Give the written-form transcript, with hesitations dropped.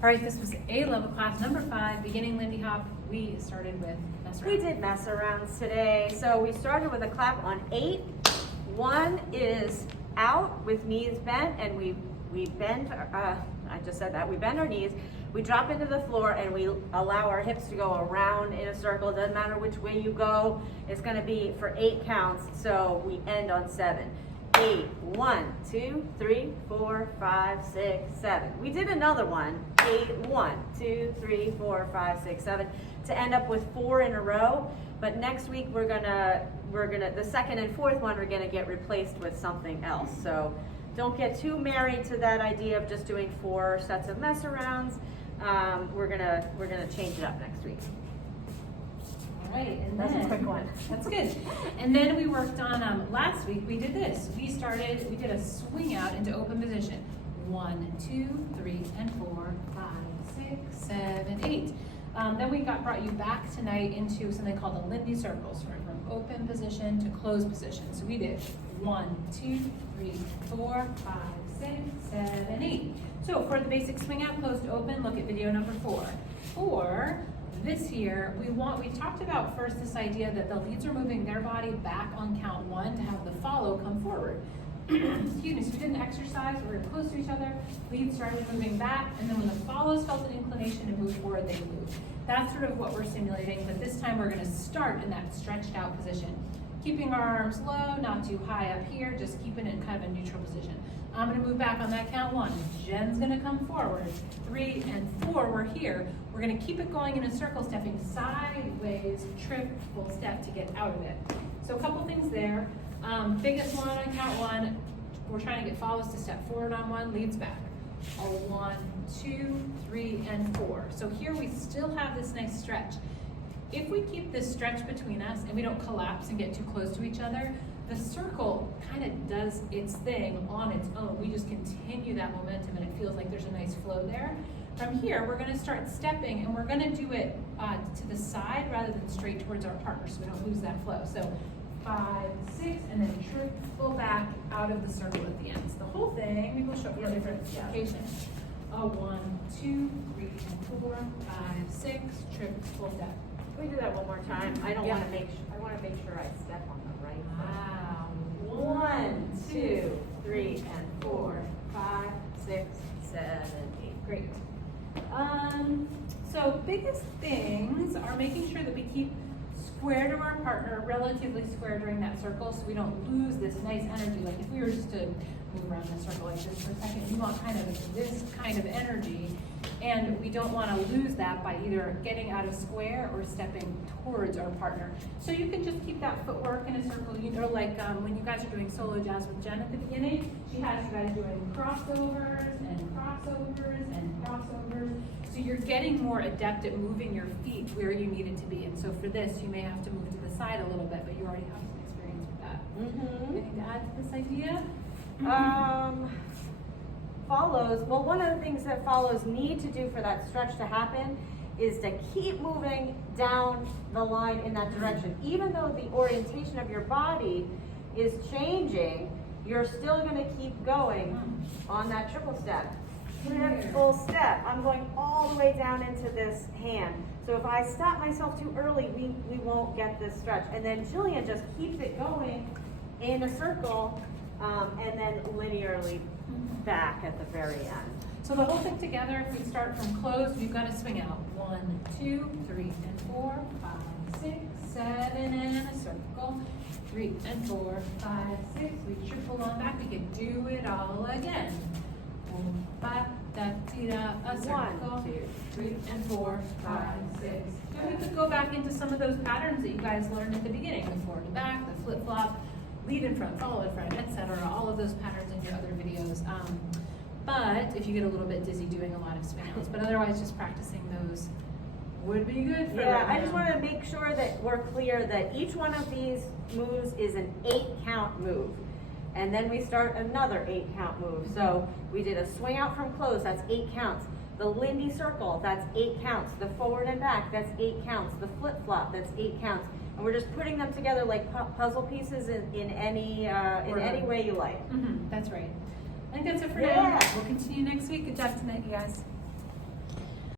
All right, this was A-level class number 5, beginning Lindy Hop. We started with mess arounds. We did mess arounds today. So we started with a clap on 8. 1 is out with knees bent, and we bend, I just said that, we bend our knees, we drop into the floor, and we allow our hips to go around in a circle. Doesn't matter which way you go, it's gonna be for 8 counts, so we end on 7. 8, 1, 2, 3, 4, 5, 6, 7. We did another one, 8, 1, 2, 3, 4, 5, 6, 7, to end up with 4 in a row. But next week we're gonna the second and fourth one we're gonna get replaced with something else. So don't get too married to that idea of just doing 4 sets of mess arounds. We're gonna change it up next week. All right, and That's then, a quick one. That's good. And then we worked on, last week we did this. We did a swing out into open position. 1, 2, 3, and 4, 5, 6, 7, 8. Then we brought you back tonight into something called the Lindy circle. So we're from open position to closed position. So we did 1, 2, 3, 4, 5, 6, 7, 8. So for the basic swing out, closed open, look at video number 4. For this here, we talked about first this idea that the leads are moving their body back on count 1 to have the follow come forward. Excuse me, so we did an exercise where we were close to each other, leads started moving back, and then when the follows felt an inclination to move forward, they moved. That's sort of what we're simulating, but this time we're gonna start in that stretched out position. Keeping our arms low, not too high up here, just keeping it in kind of a neutral position. I'm gonna move back on that count 1. Jen's gonna come forward. 3 and 4, we're here. We're gonna keep it going in a circle, stepping sideways, triple step to get out of it. So a couple things there. Biggest one on count 1, we're trying to get follows to step forward on 1, leads back. 1, 2, 3, and 4. So here we still have this nice stretch. If we keep this stretch between us and we don't collapse and get too close to each other, the circle kind of does its thing on its own. We just continue that momentum and it feels like there's a nice flow there. From here, we're gonna start stepping and we're gonna do it to the side rather than straight towards our partner so we don't lose that flow. So 5, 6, and then triple back out of the circle at the ends. The whole thing, we will show you different locations. 1, 2, 3, and 4, 5, 6, triple step. Can we do that one more time? I want to make sure I step on the right foot. 1, 2, 3, and 4, 5, 6, 7, 8. Great. So biggest things are making sure that we keep square to our partner, relatively square during that circle so we don't lose this nice energy. Like if we were just to move around in a circle like this for a second, we want kind of this kind of energy, and we don't want to lose that by either getting out of square or stepping towards our partner. So you can just keep that footwork in a circle, you know, like when you guys are doing solo jazz with Jen at the beginning, she has you guys doing crossovers and crossovers and crossovers. So you're getting more adept at moving your feet where you need it to be. And so for this, you may have to move to the side a little bit, but you already have some experience with that. Anything to add to this idea? Follows, well, one of the things that follows need to do for that stretch to happen is to keep moving down the line in that direction. Even though the orientation of your body is changing, you're still going to keep going on that triple step. Full step. I'm going all the way down into this hand. So if I stop myself too early, we won't get this stretch. And then Jillian just keeps it going in a circle and then linearly back at the very end. So the whole thing together, if we start from closed, we've got to swing out. 1, 2, 3, and 4, 5, 6, 7, and a circle. 3 and 4, 5, 6. We triple on back. We can do it all again. A circle. 1, 2, 3 and 4, 5, 6. So we could go back into some of those patterns that you guys learned at the beginning. The forward to back, the flip flop, lead in front, follow in front, etc. All of those patterns in your other videos. But if you get a little bit dizzy doing a lot of spin outs, but otherwise just practicing those would be good for Yeah, I just want to make sure that we're clear that each one of these moves is an 8 count move. And then we start another 8 count move. So we did a swing out from close, that's 8 counts. The Lindy circle, that's 8 counts. The forward and back, that's 8 counts. The flip flop, that's 8 counts. And we're just putting them together like puzzle pieces in any way you like. That's right. I think that's it for Yeah. now. We'll continue next week. Good job tonight, you guys.